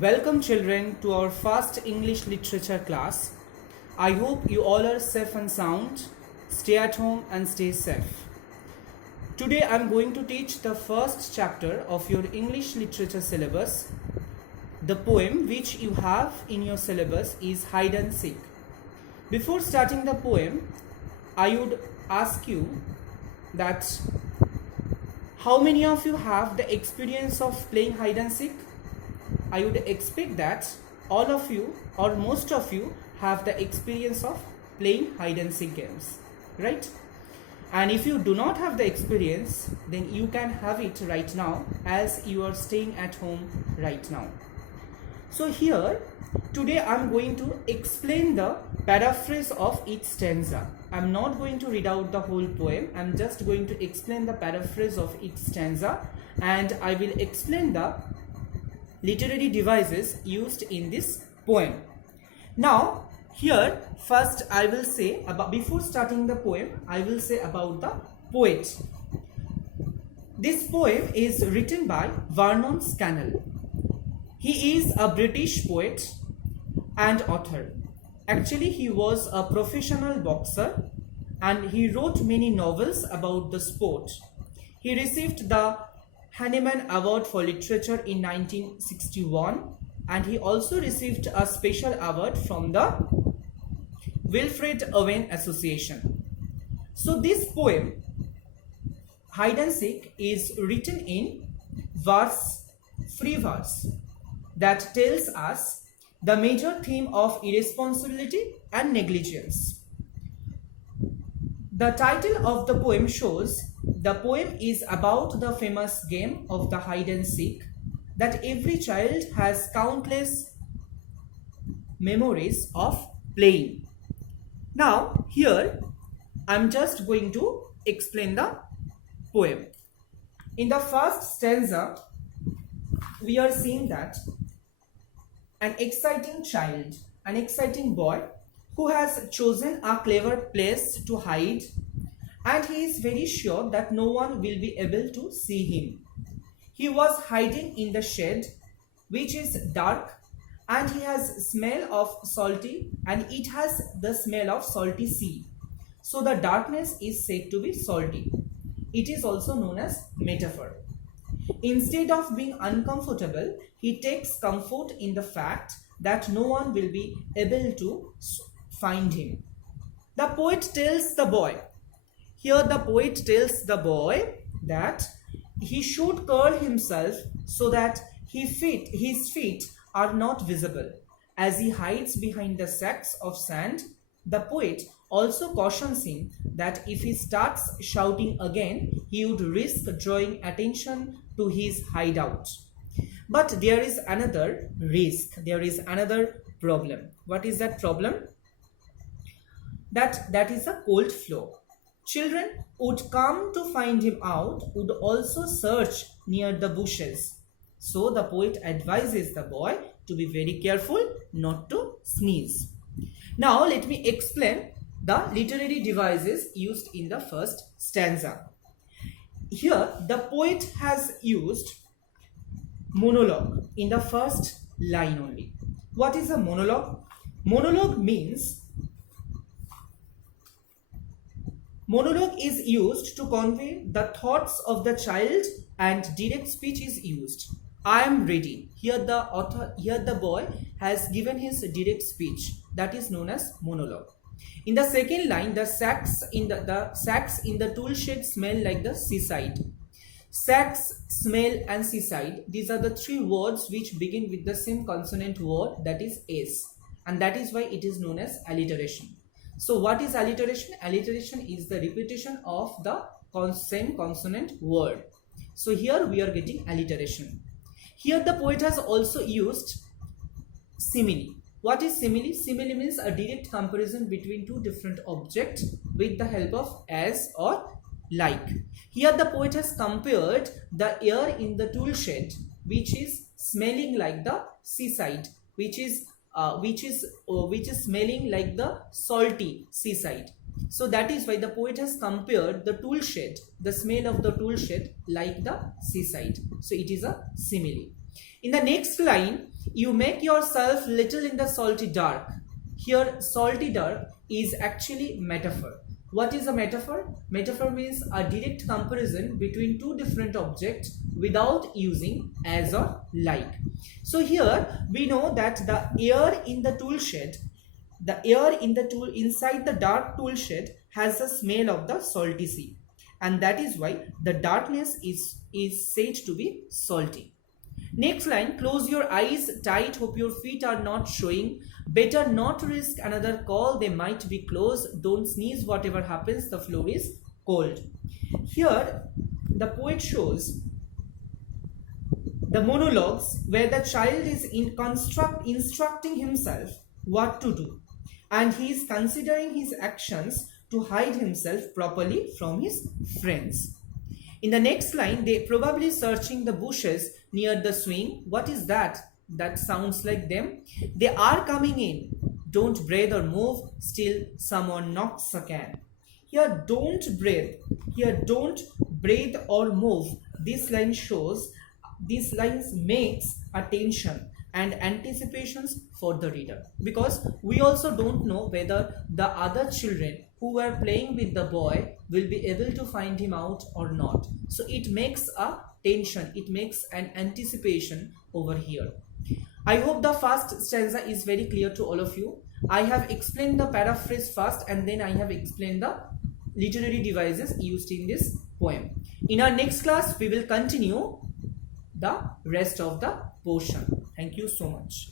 Welcome children to our first English literature class. I hope you all are safe and sound. Stay at home and stay safe. Today I am going to teach the first chapter of your English literature syllabus. The poem which you have in your syllabus is Hide and Seek. Before starting the poem, I would ask you that how many of you have the experience of playing hide and seek? I would expect that all of you or most of you have the experience of playing hide and seek games, right? And if you do not have the experience, then you can have it right now as you are staying at home right now. So here, today I am going to explain the paraphrase of each stanza. I am not going to read out the whole poem. I am just going to explain the paraphrase of each stanza, and I will explain the literary devices used in this poem. Now here first I will say about, before starting the poem, I will say about the poet. This poem is written by Vernon Scannell. He is a British poet and author. Actually, he was a professional boxer and he wrote many novels about the sport. He received the Hahnemann Award for Literature in 1961, and he also received a special award from the Wilfred Owen Association. So this poem, Hide and Seek, is written in free verse, that tells us the major theme of irresponsibility and negligence. The title of the poem shows the poem is about the famous game of the hide and seek that every child has countless memories of playing. Now here I'm just going to explain the poem. In the first stanza, we are seeing that an exciting child, an exciting boy who has chosen a clever place to hide, and he is very sure that no one will be able to see him. He was hiding in the shed, which is dark, and he has smell of salty, and it has the smell of salty sea. So the darkness is said to be salty. It is also known as metaphor. Instead of being uncomfortable, he takes comfort in the fact that no one will be able to find him. The poet tells the boy, here the poet tells the boy that he should curl himself so that his feet are not visible. As he hides behind the sacks of sand, the poet also cautions him that if he starts shouting again, he would risk drawing attention to his hideout. But there is another risk, there is another problem. What is that problem? That is a cold flow. Children would come to find him out, would also search near the bushes. So the poet advises the boy to be very careful not to sneeze. Now let me explain the literary devices used in the first stanza. Here the poet has used monologue in the first line only. What is a monologue? Monologue is used to convey the thoughts of the child, and direct speech is used. I am ready. Here the boy has given his direct speech. That is known as monologue. In the second line, the sacks in the tool shed smell like the seaside. Sacks, smell and seaside, these are the three words which begin with the same consonant word, that is S, and that is why it is known as alliteration. So what is alliteration? Alliteration is the repetition of the same consonant word. So here we are getting alliteration. Here the poet has also used simile. What is simile? Simile means a direct comparison between two different objects with the help of as or like. Here the poet has compared the air in the tool shed, which is smelling like the seaside, which is smelling like the salty seaside. So that is why the poet has compared the tool shed, the smell of the tool shed, like the seaside. So it is a simile. In the next line, You make yourself little in the salty dark. Here, salty dark is actually metaphor. What is a metaphor? Metaphor means a direct comparison between two different objects without using as or like. So here we know that the air in the tool shed, the air in the tool inside the dark tool shed has the smell of the salty sea, and that is why the darkness is said to be salty. Next line, close your eyes tight, hope your feet are not showing. Better not risk another call, they might be close. Don't sneeze, whatever happens, the floor is cold. Here, the poet shows the monologues where the child is instructing himself what to do, and he is considering his actions to hide himself properly from his friends. In the next line, they probably searching the bushes near the swing. What is that? That sounds like them. They are coming in. Don't breathe or move. Still, someone knocks again. Here, don't breathe. Here, don't breathe or move. This line shows, these lines makes attention and anticipations for the reader, because we also don't know whether the other children who were playing with the boy will be able to find him out or not. So it makes a tension, it makes an anticipation over here. I hope the first stanza is very clear to all of you. I have explained the paraphrase first, and then I have explained the literary devices used in this poem. In our next class, we will continue the rest of the portion. Thank you so much.